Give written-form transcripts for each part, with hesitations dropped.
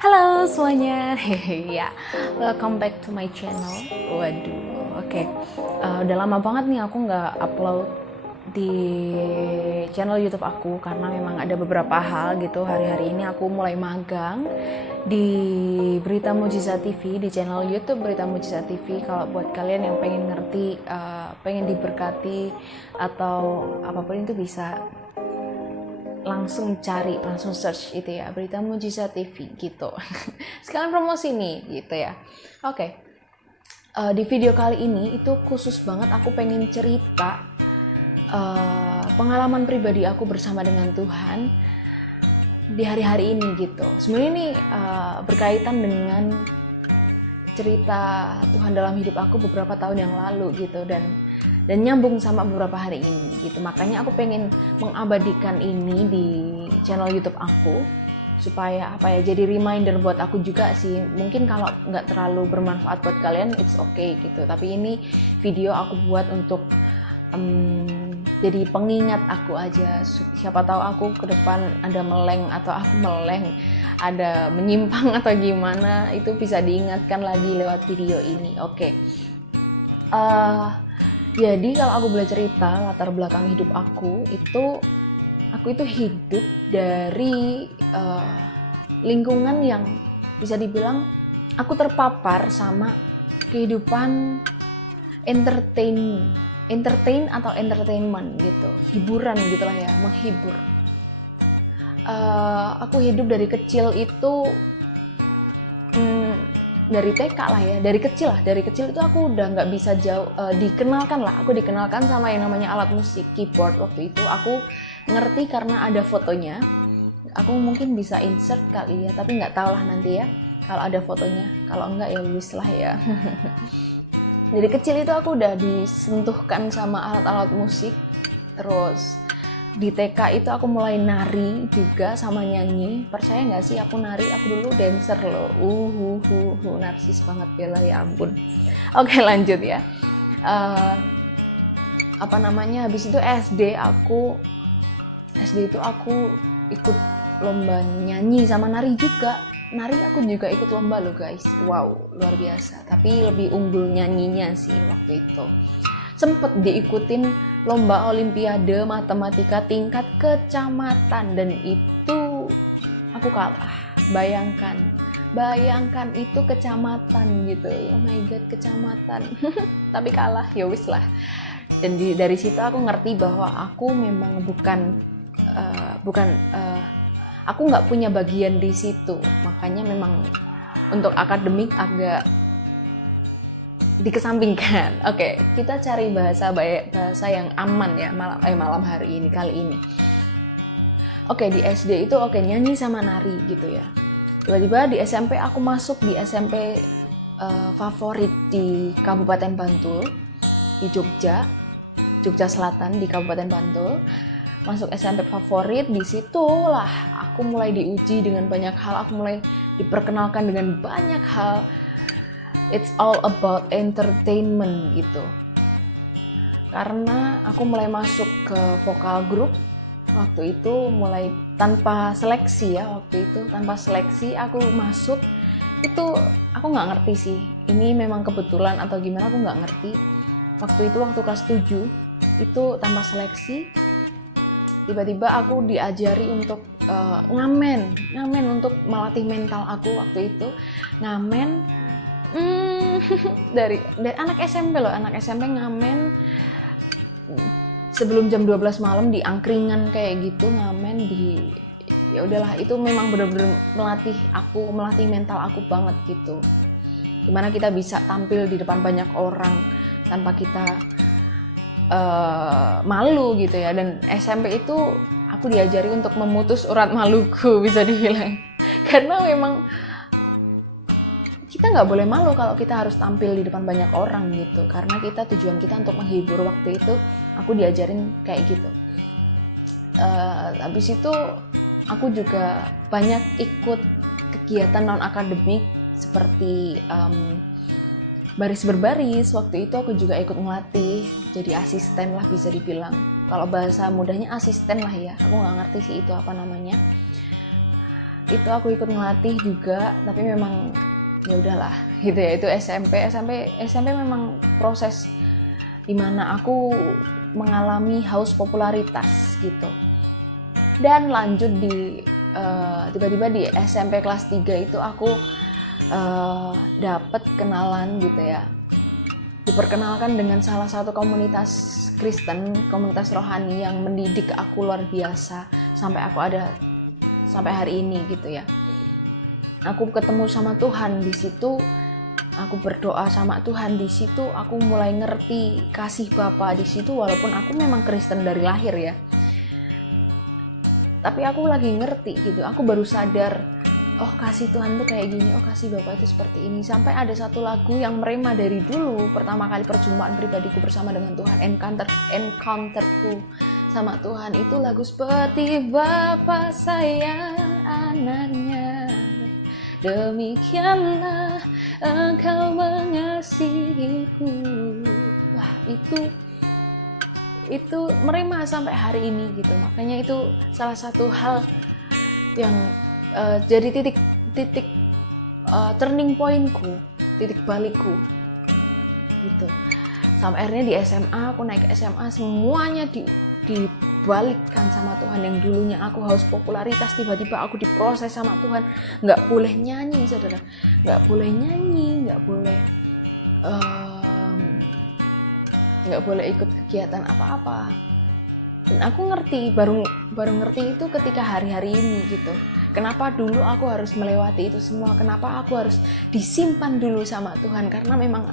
Halo semuanya, hehe ya, welcome back to my channel. Waduh, oke. Udah lama banget nih aku nggak upload di channel YouTube aku karena memang ada beberapa hal gitu. Hari-hari ini aku mulai magang di Berita Mujizat TV, di channel YouTube Berita Mujizat TV. Kalau buat kalian yang pengen ngerti, pengen diberkati atau apapun itu bisa langsung cari, langsung search itu ya, Berita Mujizat TV gitu. Sekalian promosi nih gitu ya. Oke. Di video kali ini itu khusus banget aku pengen cerita pengalaman pribadi aku bersama dengan Tuhan di hari-hari ini gitu. Sebenarnya ini berkaitan dengan cerita Tuhan dalam hidup aku beberapa tahun yang lalu gitu, dan nyambung sama beberapa hari ini gitu. Makanya aku pengen mengabadikan ini di channel YouTube aku supaya jadi reminder buat aku juga sih. Mungkin kalau nggak terlalu bermanfaat buat kalian, it's okay gitu. Tapi ini video aku buat untuk jadi pengingat aku aja. Siapa tahu aku ke depan ada meleng atau aku meleng, ada menyimpang atau gimana, itu bisa diingatkan lagi lewat video ini. Oke. Jadi kalau aku boleh cerita latar belakang hidup aku itu hidup dari lingkungan yang bisa dibilang aku terpapar sama kehidupan entertain atau entertainment gitu, hiburan gitulah ya, menghibur. Aku hidup dari kecil itu dari TK lah ya, dari kecil itu aku udah nggak bisa jauh aku dikenalkan sama yang namanya alat musik, keyboard. Waktu itu aku ngerti karena ada fotonya. Aku mungkin bisa insert kali ya, tapi nggak tahu lah nanti ya kalau ada fotonya. Kalau enggak ya wis lah ya. Dari kecil itu aku udah disentuhkan sama alat-alat musik. Terus di TK itu aku mulai nari juga sama nyanyi. Percaya nggak sih aku nari? Aku dulu dancer loh. Narsis banget Bella, ya ampun. Oke, lanjut ya. Habis itu SD itu aku ikut lomba nyanyi sama nari juga. Nari aku juga ikut lomba loh guys. Wow, luar biasa. Tapi lebih unggul nyanyinya sih waktu itu. Sempet diikutin lomba olimpiade matematika tingkat kecamatan, dan itu aku kalah. Bayangkan itu kecamatan gitu. Oh my god, kecamatan. Tapi kalah, ya wis lah. Dan dari situ aku ngerti bahwa aku memang aku nggak punya bagian di situ. Makanya memang untuk akademik agak dikesampingkan. Oke, kita cari bahasa yang aman ya malam hari ini, kali ini. Oke, di SD itu nyanyi sama nari gitu ya. Tiba-tiba di SMP aku masuk di SMP favorit di Kabupaten Bantul, di Jogja Selatan, di Kabupaten Bantul. Masuk SMP favorit, di situlah aku mulai diuji dengan banyak hal, aku mulai diperkenalkan dengan banyak hal. It's all about entertainment gitu. Karena aku mulai masuk ke vokal group waktu itu, mulai tanpa seleksi aku masuk. Itu aku nggak ngerti sih, ini memang kebetulan atau gimana, aku nggak ngerti. Waktu kelas 7 itu tanpa seleksi, tiba-tiba aku diajari untuk ngamen untuk melatih mental aku. Waktu itu ngamen dari anak SMP ngamen sebelum jam 12 malam di angkringan kayak gitu, ngamen di, ya udahlah, itu memang benar-benar melatih mental aku banget gitu. Gimana kita bisa tampil di depan banyak orang tanpa kita malu gitu ya. Dan SMP itu aku diajari untuk memutus urat maluku, bisa dibilang. Karena memang kita nggak boleh malu kalau kita harus tampil di depan banyak orang gitu, karena tujuan kita untuk menghibur. Waktu itu aku diajarin kayak gitu. Habis itu aku juga banyak ikut kegiatan non akademik seperti baris berbaris. Waktu itu aku juga ikut melatih, jadi asisten lah bisa dibilang. Kalau bahasa mudahnya asisten lah ya, aku nggak ngerti sih itu apa namanya. itu aku ikut ngelatih juga, tapi memang ya udahlah gitu ya. Itu SMP memang proses dimana aku mengalami haus popularitas gitu. Dan lanjut di tiba-tiba di SMP kelas 3 itu aku dapat kenalan gitu ya, diperkenalkan dengan salah satu komunitas Kristen, komunitas rohani yang mendidik aku luar biasa sampai aku ada sampai hari ini gitu ya. Aku ketemu sama Tuhan di situ, aku berdoa sama Tuhan di situ, aku mulai ngerti kasih Bapa di situ, walaupun aku memang Kristen dari lahir ya. Tapi aku lagi ngerti gitu, aku baru sadar, oh kasih Tuhan tuh kayak gini, oh kasih Bapa itu seperti ini. Sampai ada satu lagu yang merema dari dulu, pertama kali perjumpaan pribadiku bersama dengan Tuhan, encounterku sama Tuhan, itu lagu seperti Bapa sayang anaknya, demikianlah Engkau mengasihiku. Wah, itu merema sampai hari ini gitu. Makanya itu salah satu hal yang jadi titik turning pointku, titik balikku gitu. Sampai akhirnya di SMA, aku naik ke SMA, semuanya dibalikkan sama Tuhan. Yang dulunya aku haus popularitas, tiba-tiba aku diproses sama Tuhan. Nggak boleh nyanyi, saudara, nggak boleh nyanyi, nggak boleh ikut kegiatan apa-apa. Dan aku ngerti, baru ngerti itu ketika hari-hari ini gitu. Kenapa dulu aku harus melewati itu semua? Kenapa aku harus disimpan dulu sama Tuhan? Karena memang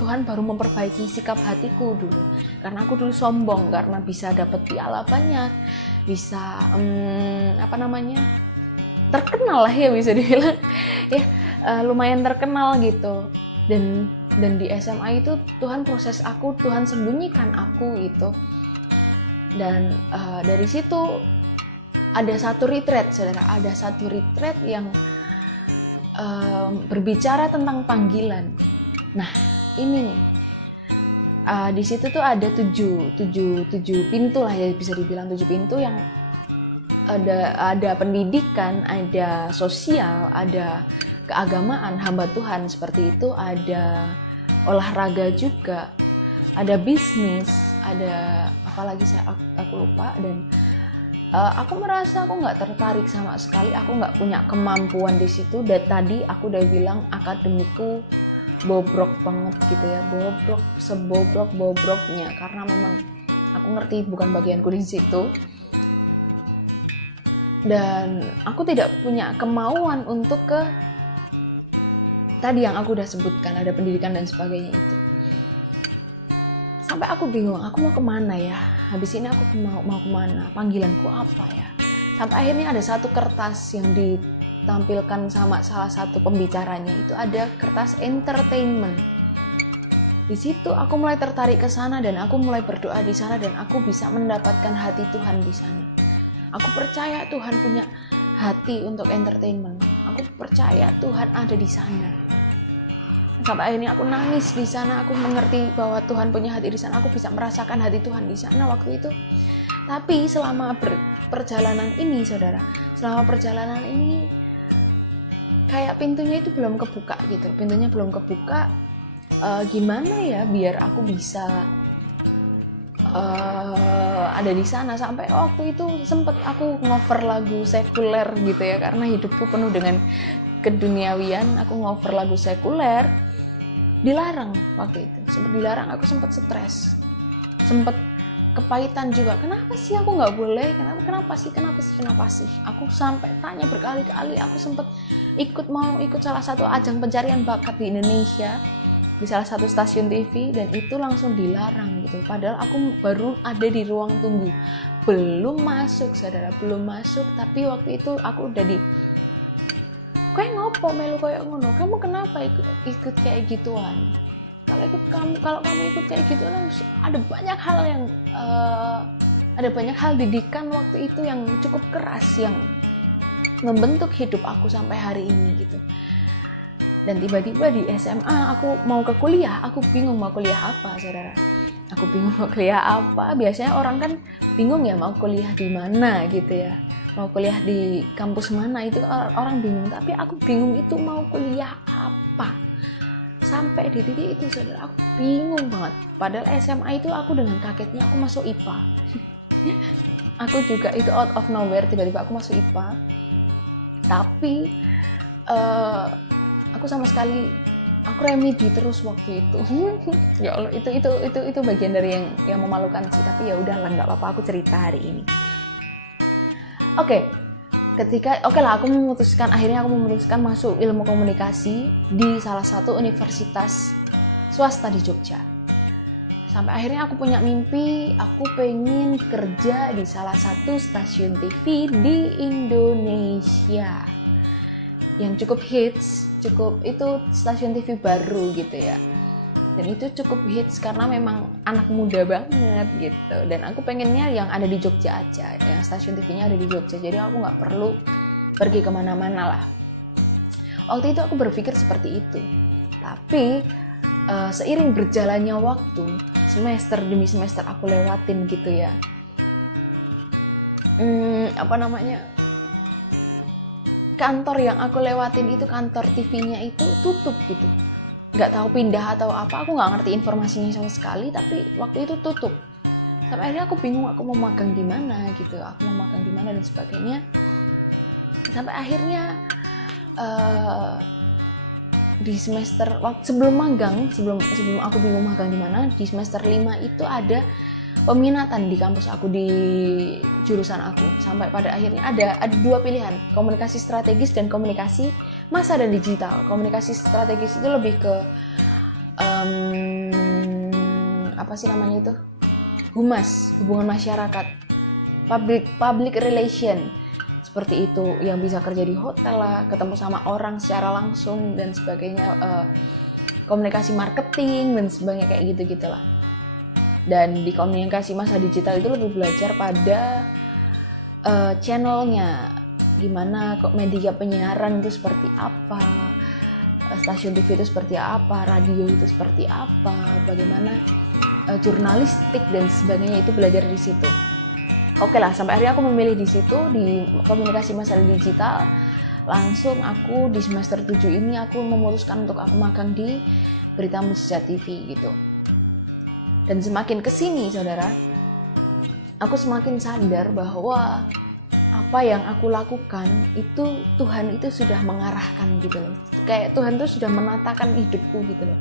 Tuhan baru memperbaiki sikap hatiku dulu. Karena aku dulu sombong, karena bisa dapat piala banyak, bisa terkenal lah ya, bisa dibilang ya, lumayan terkenal gitu. Dan di SMA itu Tuhan proses aku, Tuhan sembunyikan aku gitu. Dan dari situ ada satu retreat, saudara, ada satu retreat yang berbicara tentang panggilan. Nah, ini nih, di situ tuh ada tujuh pintu lah ya, bisa dibilang 7 pintu yang ada pendidikan, ada sosial, ada keagamaan, hamba Tuhan seperti itu, ada olahraga juga, ada bisnis, ada apalagi aku lupa. Dan aku merasa aku nggak tertarik sama sekali, aku nggak punya kemampuan di situ. Dan tadi aku udah bilang akademiku bobrok banget gitu ya, sebobroknya, karena memang aku ngerti bukan bagianku di situ. Dan aku tidak punya kemauan untuk ke tadi yang aku udah sebutkan, ada pendidikan dan sebagainya itu. Sampai aku bingung, aku mau kemana ya? Habis ini aku mau kemana? Panggilanku apa ya? Sampai akhirnya ada satu kertas yang ditampilkan sama salah satu pembicaranya, itu ada kertas entertainment. Di situ aku mulai tertarik ke sana dan aku mulai berdoa di sana dan aku bisa mendapatkan hati Tuhan di sana. Aku percaya Tuhan punya hati untuk entertainment. Aku percaya Tuhan ada di sana. Sampai akhirnya aku nangis di sana, aku mengerti bahwa Tuhan punya hati di sana, aku bisa merasakan hati Tuhan di sana waktu itu. Tapi selama perjalanan ini, saudara, kayak pintunya itu belum kebuka gitu, gimana ya biar aku bisa ada di sana. Sampai waktu itu sempet aku ngover lagu sekuler gitu ya, karena hidupku penuh dengan keduniawian. Aku ngover lagu sekuler, dilarang waktu itu, aku sempat stres, sempat kepahitan juga. Kenapa sih aku nggak boleh? Kenapa sih? Aku sampai tanya berkali-kali. Aku sempat mau ikut salah satu ajang pencarian bakat di Indonesia, di salah satu stasiun TV, dan itu langsung dilarang gitu. Padahal aku baru ada di ruang tunggu, belum masuk, saudara, belum masuk. Tapi waktu itu aku udah kayak ngopo melu kayak ngono, kamu kenapa ikut kayak gituan? Kalau kamu ikut kayak gitu, ada banyak hal didikan waktu itu yang cukup keras, yang membentuk hidup aku sampai hari ini gitu. Dan tiba-tiba di SMA aku mau ke kuliah, aku bingung mau kuliah apa, saudara. Biasanya orang kan bingung ya mau kuliah di mana gitu ya. mau kuliah di kampus mana itu orang bingung, tapi aku bingung itu mau kuliah apa. Sampai di titik itu saudara, aku bingung banget. Padahal SMA itu aku dengan kagetnya aku masuk IPA. Aku juga itu out of nowhere, tiba-tiba aku masuk IPA. Tapi aku sama sekali aku remedi terus waktu itu. Ya Allah, itu bagian dari yang memalukan sih, tapi ya udahlah, nggak apa-apa, aku cerita hari ini. Oke lah, akhirnya aku memutuskan masuk ilmu komunikasi di salah satu universitas swasta di Jogja. Sampai akhirnya aku punya mimpi, aku pengen kerja di salah satu stasiun TV di Indonesia yang cukup hits, itu stasiun TV baru gitu ya. Dan itu cukup hits karena memang anak muda banget gitu. Dan aku pengennya yang ada di Jogja aja, yang stasiun TV-nya ada di Jogja. Jadi aku nggak perlu pergi kemana-mana lah. Waktu itu aku berpikir seperti itu. Tapi seiring berjalannya waktu, semester demi semester aku lewatin gitu ya. Kantor yang aku lewatin itu, kantor TV-nya itu tutup gitu. Nggak tahu pindah atau apa, aku nggak ngerti informasinya sama sekali, tapi waktu itu tutup. Sampai akhirnya aku bingung, aku mau magang di mana gitu, dan sebagainya. Sampai akhirnya di semester sebelum aku bingung magang di mana, di semester 5 itu ada peminatan di kampus aku, di jurusan aku. Sampai pada akhirnya ada dua pilihan, komunikasi strategis dan komunikasi massa dan digital. Komunikasi strategis itu lebih ke humas, hubungan masyarakat, public relation, seperti itu, yang bisa kerja di hotel lah, ketemu sama orang secara langsung dan sebagainya, komunikasi marketing dan sebagainya, kayak gitu-gitulah. Dan di komunikasi massa digital itu lebih belajar pada channelnya, gimana kok media penyiaran itu seperti apa, stasiun TV itu seperti apa, radio itu seperti apa, bagaimana jurnalistik dan sebagainya, itu belajar di situ. Oke lah, sampai akhirnya aku memilih di situ, di komunikasi massa digital. Langsung aku di semester 7 ini aku memutuskan untuk aku magang di Berita Mujizat TV gitu. Dan semakin kesini saudara, aku semakin sadar bahwa apa yang aku lakukan itu Tuhan itu sudah mengarahkan gitu loh. Kayak Tuhan tuh sudah menatakan hidupku gitu loh.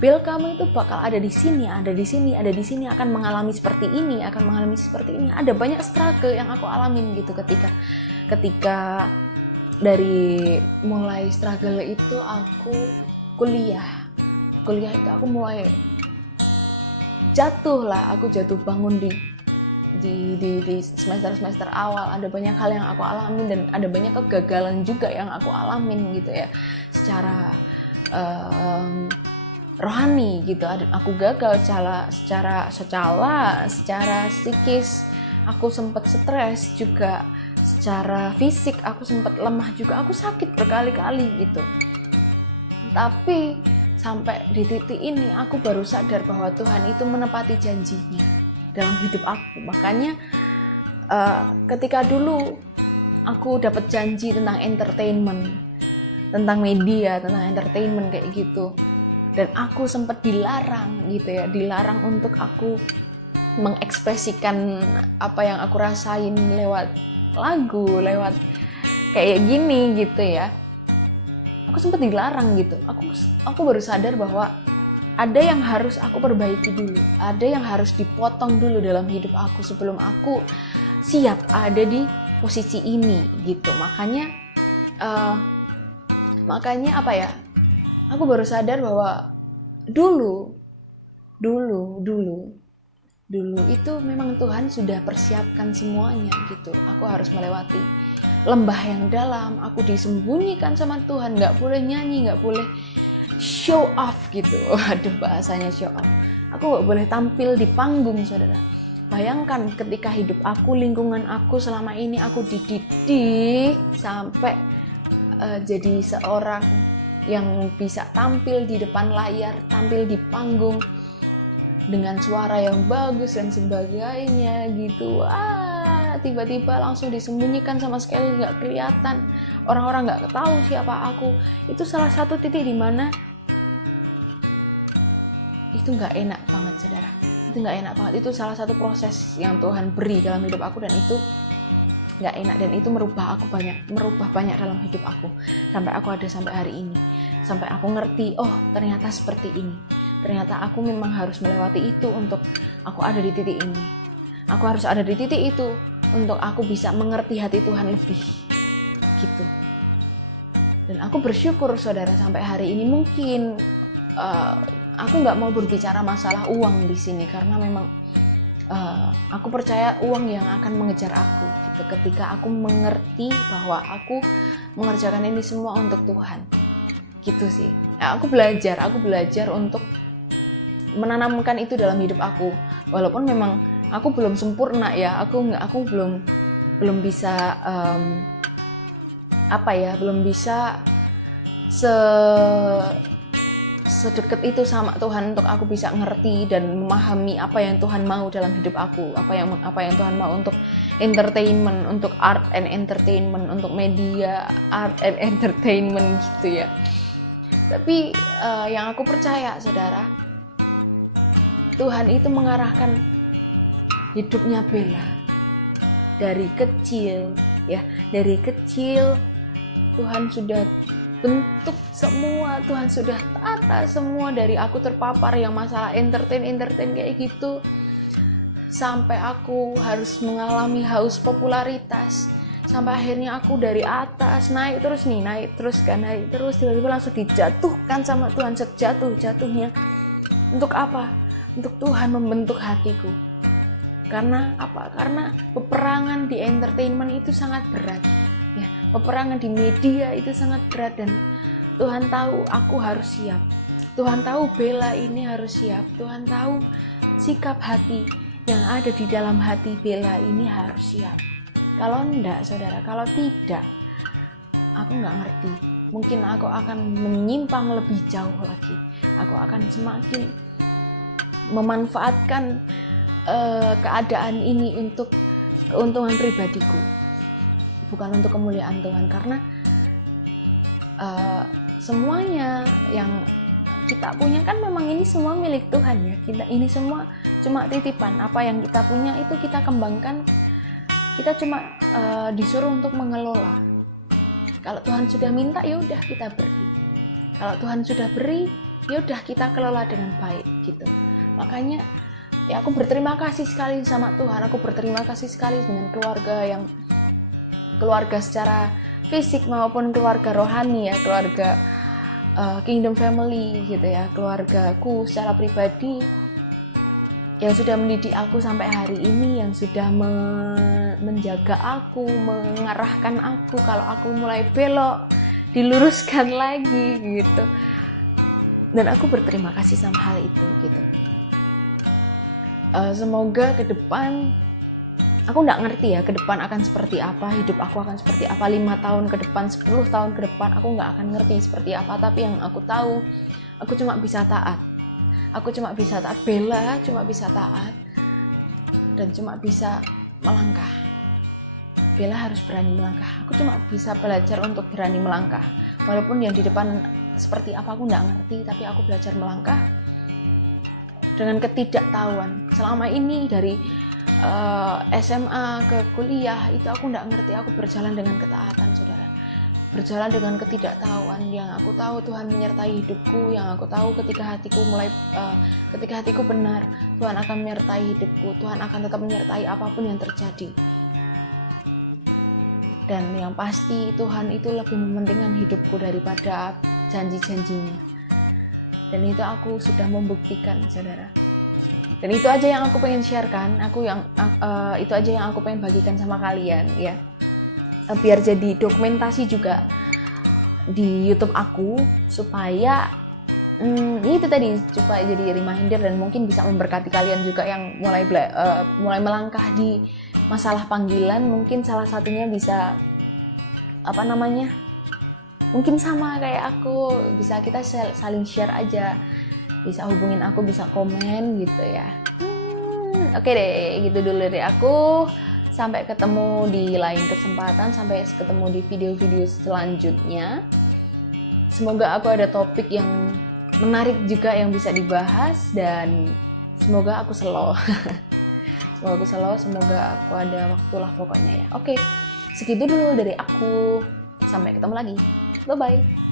Bill, kamu itu bakal ada di sini, akan mengalami seperti ini, Ada banyak struggle yang aku alamin gitu ketika dari mulai struggle itu aku kuliah itu aku mulai jatuh bangun di semester awal. Ada banyak hal yang aku alamin dan ada banyak kegagalan juga yang aku alamin gitu ya, secara rohani gitu. Aku gagal secara psikis, aku sempat stres juga, secara fisik aku sempat lemah juga, aku sakit berkali-kali gitu. Tapi sampai di titik ini aku baru sadar bahwa Tuhan itu menepati janjinya dalam hidup aku. Makanya ketika dulu aku dapat janji tentang entertainment, tentang media, tentang entertainment kayak gitu, dan aku sempat dilarang untuk aku mengekspresikan apa yang aku rasain lewat lagu, lewat kayak gini gitu ya. Aku sempat dilarang gitu. Aku baru sadar bahwa ada yang harus aku perbaiki dulu, ada yang harus dipotong dulu dalam hidup aku sebelum aku siap ada di posisi ini gitu. Makanya apa ya? Aku baru sadar bahwa dulu itu memang Tuhan sudah persiapkan semuanya gitu. Aku harus melewati lembah yang dalam, aku disembunyikan sama Tuhan, nggak boleh nyanyi, nggak boleh show off gitu. Aduh, bahasanya show off. Aku nggak boleh tampil di panggung, saudara. Bayangkan ketika hidup aku, lingkungan aku selama ini aku dididik sampai jadi seorang yang bisa tampil di depan layar, tampil di panggung dengan suara yang bagus dan sebagainya gitu. tiba-tiba langsung disembunyikan, sama sekali nggak kelihatan, orang-orang nggak tahu siapa aku. Itu salah satu titik di mana itu nggak enak banget, saudara. Itu nggak enak banget. Itu salah satu proses yang Tuhan beri dalam hidup aku, dan itu nggak enak, dan itu merubah banyak dalam hidup aku sampai aku ada sampai hari ini, sampai aku ngerti, oh ternyata seperti ini, ternyata aku memang harus melewati itu untuk aku ada di titik ini, aku harus ada di titik itu untuk aku bisa mengerti hati Tuhan lebih gitu. Dan aku bersyukur, saudara, sampai hari ini. Mungkin aku nggak mau berbicara masalah uang di sini, karena memang aku percaya uang yang akan mengejar aku gitu, ketika aku mengerti bahwa aku mengerjakan ini semua untuk Tuhan gitu sih. Aku belajar untuk menanamkan itu dalam hidup aku, walaupun memang aku belum sempurna ya, aku belum bisa belum bisa sedekat itu sama Tuhan untuk aku bisa ngerti dan memahami apa yang Tuhan mau dalam hidup aku, apa yang Tuhan mau untuk entertainment, untuk art and entertainment, untuk media art and entertainment gitu ya. Tapi yang aku percaya, saudara, Tuhan itu mengarahkan hidupnya Bella dari kecil ya, dari kecil Tuhan sudah bentuk semua, Tuhan sudah tata semua, dari aku terpapar yang masalah entertain kayak gitu, sampai aku harus mengalami haus popularitas, sampai akhirnya aku dari atas naik terus, tiba-tiba langsung dijatuhkan sama Tuhan sejatuh-jatuhnya. Untuk apa? Untuk Tuhan membentuk hatiku. Karena apa? Karena peperangan di entertainment itu sangat berat. Ya, peperangan di media itu sangat berat, dan Tuhan tahu aku harus siap. Tuhan tahu Bella ini harus siap. Tuhan tahu sikap hati yang ada di dalam hati Bella ini harus siap. Kalau enggak, saudara, kalau tidak, aku nggak ngerti. Mungkin aku akan menyimpang lebih jauh lagi. Aku akan semakin memanfaatkan keadaan ini untuk keuntungan pribadiku, bukan untuk kemuliaan Tuhan. Karena semuanya yang kita punya kan memang ini semua milik Tuhan ya. Ini semua cuma titipan. Apa yang kita punya itu kita kembangkan. Kita cuma disuruh untuk mengelola. Kalau Tuhan sudah minta, ya udah kita beri. Kalau Tuhan sudah beri, ya udah kita kelola dengan baik gitu. Makanya ya aku berterima kasih sekali sama Tuhan. Aku berterima kasih sekali dengan keluarga secara fisik maupun keluarga rohani ya, keluarga kingdom family gitu ya, keluargaku secara pribadi yang sudah mendidik aku sampai hari ini, yang sudah menjaga aku, mengarahkan aku kalau aku mulai belok, diluruskan lagi gitu. Dan aku berterima kasih sama hal itu gitu. Semoga ke depan, aku nggak ngerti ya ke depan akan seperti apa, hidup aku akan seperti apa 5 tahun ke depan, 10 tahun ke depan, aku nggak akan ngerti seperti apa. Tapi yang aku tahu, aku cuma bisa taat. Bella cuma bisa taat dan cuma bisa melangkah. Bella harus berani melangkah. Aku cuma bisa belajar untuk berani melangkah. Walaupun yang di depan seperti apa aku nggak ngerti, tapi aku belajar melangkah dengan ketidaktahuan. Selama ini dari SMA ke kuliah itu aku nggak ngerti. Aku berjalan dengan ketaatan, saudara. Berjalan dengan ketidaktahuan. Yang aku tahu Tuhan menyertai hidupku. Yang aku tahu ketika hatiku benar, Tuhan akan menyertai hidupku. Tuhan akan tetap menyertai apapun yang terjadi. Dan yang pasti Tuhan itu lebih mementingkan hidupku daripada janji-janjinya. Dan itu aku sudah membuktikan, saudara. Dan itu aja yang aku pengen sharekan. Itu aja yang aku pengen bagikan sama kalian ya. Biar jadi dokumentasi juga di YouTube aku, supaya itu tadi, supaya jadi reminder dan mungkin bisa memberkati kalian juga yang mulai melangkah di masalah panggilan. Mungkin salah satunya bisa mungkin sama kayak aku, bisa kita saling share aja, bisa hubungin aku, bisa komen gitu ya. Oke deh, gitu dulu dari aku. Sampai ketemu di lain kesempatan, sampai ketemu di video-video selanjutnya. Semoga aku ada topik yang menarik juga yang bisa dibahas, dan semoga aku slow. Semoga aku ada waktulah pokoknya ya. Oke, segitu dulu dari aku. Sampai ketemu lagi. Bye-bye.